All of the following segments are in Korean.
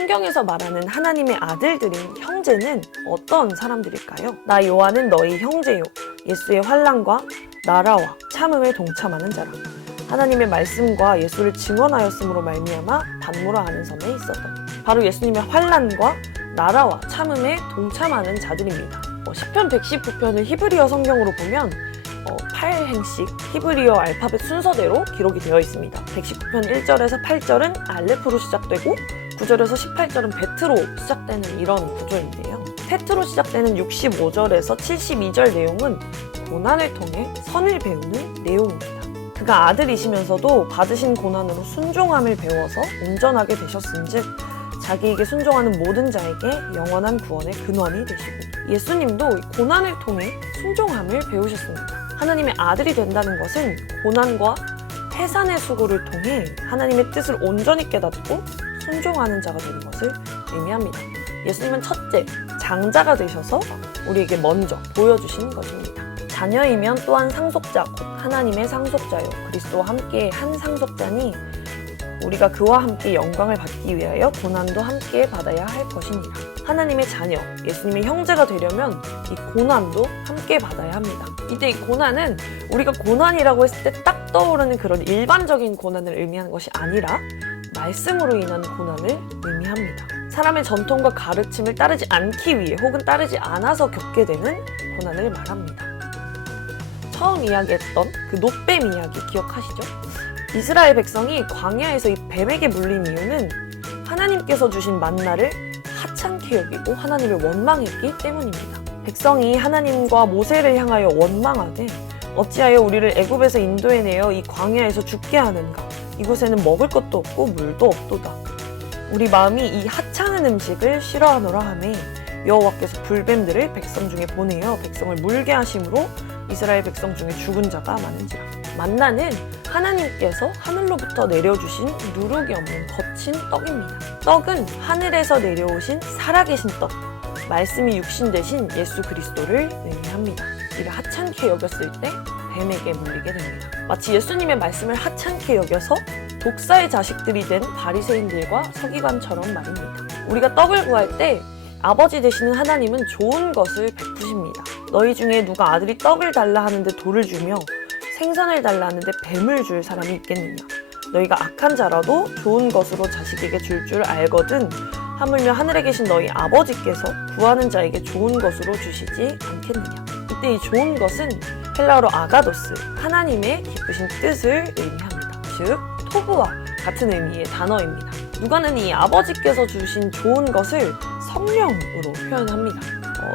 성경에서 말하는 하나님의 아들들인 형제는 어떤 사람들일까요? 나 요한은 너희 형제요 예수의 환난과 나라와 참음에 동참하는 자라. 하나님의 말씀과 예수를 증언하였으므로 말미암아 반모라 하는 섬에 있었더니. 바로 예수님의 환난과 나라와 참음에 동참하는 자들입니다. 시편 119편을 히브리어 성경으로 보면 8행씩 히브리어 알파벳 순서대로 기록이 되어 있습니다. 119편 1절에서 8절은 알레프로 시작되고 9절에서 18절은 베트로 시작되는 이런 구조인데요. 테트로 시작되는 65절에서 72절 내용은 고난을 통해 선을 배우는 내용입니다. 그가 아들이시면서도 받으신 고난으로 순종함을 배워서 온전하게 되셨은즉 자기에게 순종하는 모든 자에게 영원한 구원의 근원이 되시고, 예수님도 고난을 통해 순종함을 배우셨습니다. 하나님의 아들이 된다는 것은 고난과 해산의 수고를 통해 하나님의 뜻을 온전히 깨닫고 순종하는 자가 되는 것을 의미합니다. 예수님은 첫째, 장자가 되셔서 우리에게 먼저 보여주신 것입니다. 자녀이면 또한 상속자, 곧 하나님의 상속자요 그리스도와 함께 한 상속자니 우리가 그와 함께 영광을 받기 위하여 고난도 함께 받아야 할 것이니라. 하나님의 자녀, 예수님의 형제가 되려면 이 고난도 함께 받아야 합니다. 이때 이 고난은 우리가 고난이라고 했을 때 딱 떠오르는 그런 일반적인 고난을 의미하는 것이 아니라 말씀으로 인한 고난을 의미합니다. 사람의 전통과 가르침을 따르지 않기 위해 혹은 따르지 않아서 겪게 되는 고난을 말합니다. 처음 이야기했던 그 놋뱀 이야기 기억하시죠? 이스라엘 백성이 광야에서 이 뱀에게 물린 이유는 하나님께서 주신 만나를 하찮게 여기고 하나님을 원망했기 때문입니다. 백성이 하나님과 모세를 향하여 원망하되 어찌하여 우리를 애굽에서 인도해내어 이 광야에서 죽게 하는가? 이곳에는 먹을 것도 없고 물도 없도다. 우리 마음이 이 하찮은 음식을 싫어하노라 하매 여호와께서 불뱀들을 백성 중에 보내어 백성을 물게 하심으로 이스라엘 백성 중에 죽은 자가 많은지라. 만나는 하나님께서 하늘로부터 내려주신 누룩이 없는 거친 떡입니다. 떡은 하늘에서 내려오신 살아계신 떡, 말씀이 육신 되신 예수 그리스도를 의미합니다. 이를 하찮게 여겼을 때 뱀에게 물리게 됩니다. 마치 예수님의 말씀을 하찮게 여겨서 독사의 자식들이 된 바리새인들과 서기관처럼 말입니다. 우리가 떡을 구할 때 아버지 되시는 하나님은 좋은 것을 베푸십니다. 너희 중에 누가 아들이 떡을 달라 하는데 돌을 주며 생선을 달라 하는데 뱀을 줄 사람이 있겠느냐? 너희가 악한 자라도 좋은 것으로 자식에게 줄 줄 알거든 하물며 하늘에 계신 너희 아버지께서 구하는 자에게 좋은 것으로 주시지 않겠느냐? 이때 이 좋은 것은 헬라어로 아가도스, 하나님의 기쁘신 뜻을 의미합니다. 즉 토부와 같은 의미의 단어입니다. 누가는 이 아버지께서 주신 좋은 것을 성령으로 표현합니다.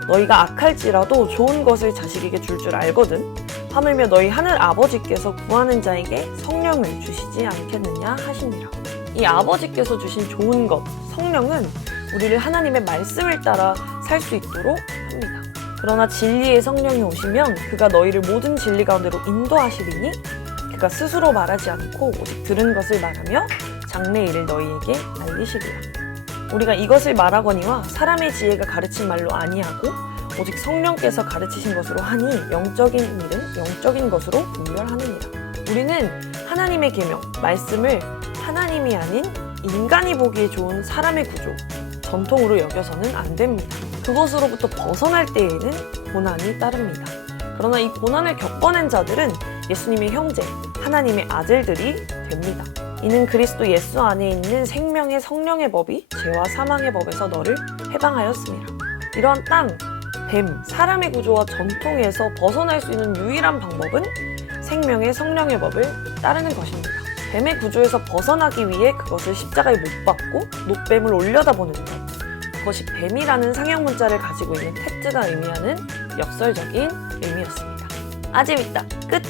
너희가 악할지라도 좋은 것을 자식에게 줄 줄 알거든 하물며 너희 하늘 아버지께서 구하는 자에게 성령을 주시지 않겠느냐 하시니라. 이 아버지께서 주신 좋은 것, 성령은 우리를 하나님의 말씀을 따라 살 수 있도록 합니다. 그러나 진리의 성령이 오시면 그가 너희를 모든 진리 가운데로 인도하시리니 그가 스스로 말하지 않고 오직 들은 것을 말하며 장래 일을 너희에게 알리시리라. 우리가 이것을 말하거니와 사람의 지혜가 가르친 말로 아니하고 오직 성령께서 가르치신 것으로 하니 영적인 일은 영적인 것으로 분별하느니라. 우리는 하나님의 계명, 말씀을 하나님이 아닌 인간이 보기에 좋은 사람의 구조, 전통으로 여겨서는 안 됩니다. 그것으로부터 벗어날 때에는 고난이 따릅니다. 그러나 이 고난을 겪어낸 자들은 예수님의 형제, 하나님의 아들들이 됩니다. 이는 그리스도 예수 안에 있는 생명의 성령의 법이 죄와 사망의 법에서 너를 해방하였습니다. 이러한 땅, 뱀, 사람의 구조와 전통에서 벗어날 수 있는 유일한 방법은 생명의 성령의 법을 따르는 것입니다. 뱀의 구조에서 벗어나기 위해 그것을 십자가에 못 박고 놋뱀을 올려다보는 것, 그것이 뱀이라는 상형 문자를 가지고 있는 테트가 의미하는 역설적인 의미였습니다. 아재밌다 끝!